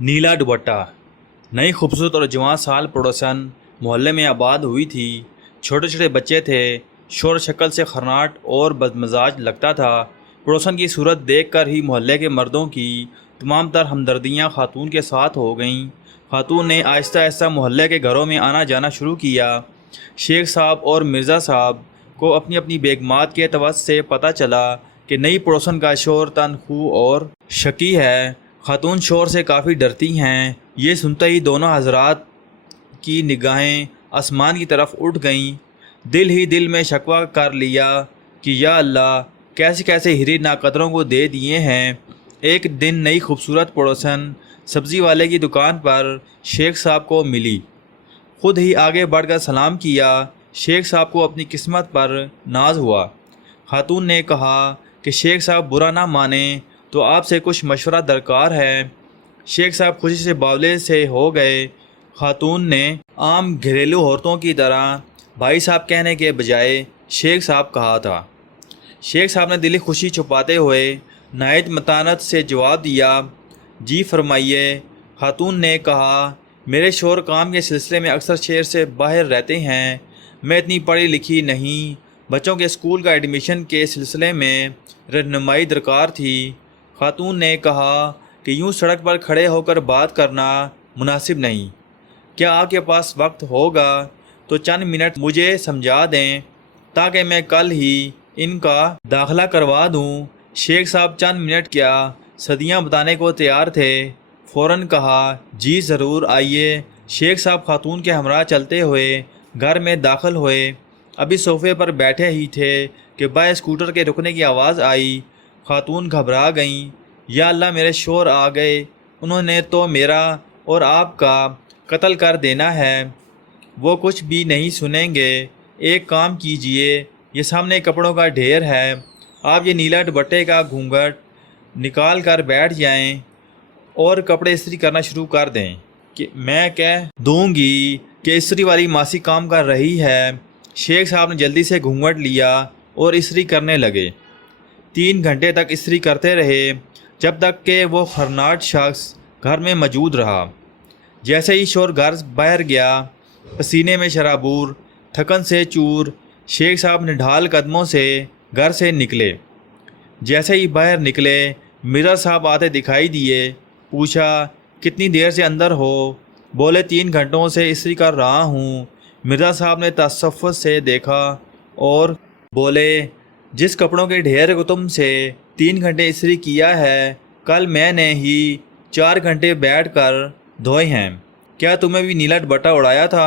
नीला दुपट्टा। नई खूबसूरत और जवान साल पड़ोसन मोहल्ले में आबाद हुई थी। छोटे छोटे बच्चे थे। शोर शक्ल से खरनाट और बदमजाज लगता था। पड़ोसन की सूरत देखकर ही मोहल्ले के मर्दों की तमाम तर हमदर्दियाँ खातून के साथ हो गईं। खातून ने आहिस्ता आहिस्ता मोहल्ले के घरों में आना जाना शुरू किया। शेख साहब और मिर्ज़ा साहब को अपनी अपनी बेगमात के तवस से पता चला कि नई पड़ोसन का शोर तनखू और शकी है। खातून शोर से काफ़ी डरती हैं। ये सुनते ही दोनों हजरात की निगाहें आसमान की तरफ उठ गईं। दिल ही दिल में शकवा कर लिया कि या अल्लाह, कैसे कैसे हीरे नाकदरों को दे दिए हैं। एक दिन नई खूबसूरत पड़ोसन सब्ज़ी वाले की दुकान पर शेख साहब को मिली। खुद ही आगे बढ़कर सलाम किया। शेख साहब को अपनी किस्मत पर नाज हुआ। खातून ने कहा कि शेख साहब बुरा ना माने तो आपसे कुछ मशवरा दरकार है। शेख साहब खुशी से बावले से हो गए। खातून ने आम घरेलू औरतों की तरह भाई साहब कहने के बजाय शेख साहब कहा था। शेख साहब ने दिली खुशी छुपाते हुए नायत मतानत से जवाब दिया, जी फरमाइए। खातून ने कहा, मेरे शोहर काम के सिलसिले में अक्सर शहर से बाहर रहते हैं। मैं इतनी पढ़ी लिखी नहीं। बच्चों के स्कूल का एडमिशन के सिलसिले में रहनुमाई दरकार थी। खातून ने कहा कि यूं सड़क पर खड़े होकर बात करना मुनासिब नहीं। क्या आपके पास वक्त होगा तो चंद मिनट मुझे समझा दें ताकि मैं कल ही इनका दाखिला करवा दूं। शेख साहब चंद मिनट क्या सदियां बताने को तैयार थे। फ़ौरन कहा, जी ज़रूर आइए। शेख साहब खातून के हमरा चलते हुए घर में दाखिल हुए। अभी सोफ़े पर बैठे ही थे कि बाएं स्कूटर के रुकने की आवाज़ आई। खातून घबरा गईं। या अल्लाह, मेरे शोहर आ गए। उन्होंने तो मेरा और आपका कत्ल कर देना है। वो कुछ भी नहीं सुनेंगे। एक काम कीजिए, ये सामने कपड़ों का ढेर है। आप ये नीला दुपट्टे का घूंघट निकाल कर बैठ जाएं और कपड़े इस्त्री करना शुरू कर दें कि मैं कह दूंगी कि इस्त्री वाली मासी काम कर रही है। शेख साहब ने जल्दी से घूंघट लिया और इस्त्री करने लगे। 3 घंटे तक इस्त्री करते रहे जब तक कि वो खरनाट शख्स घर में मौजूद रहा। जैसे ही शोर घर बाहर गया, पसीने में शराबूर, थकन से चूर, शेख साहब निढाल कदमों से घर से निकले। जैसे ही बाहर निकले, मिर्ज़ा साहब आते दिखाई दिए। पूछा, कितनी देर से अंदर हो? बोले, 3 घंटों से इस्त्री कर रहा हूँ। मिर्ज़ा साहब ने तसफ्फुस से देखा और बोले, जिस कपड़ों के ढेर को तुमसे 3 घंटे इस्त्री किया है, कल मैंने ही 4 घंटे बैठ कर धोए हैं। क्या तुम्हें भी नीला दुपट्टा उड़ाया था?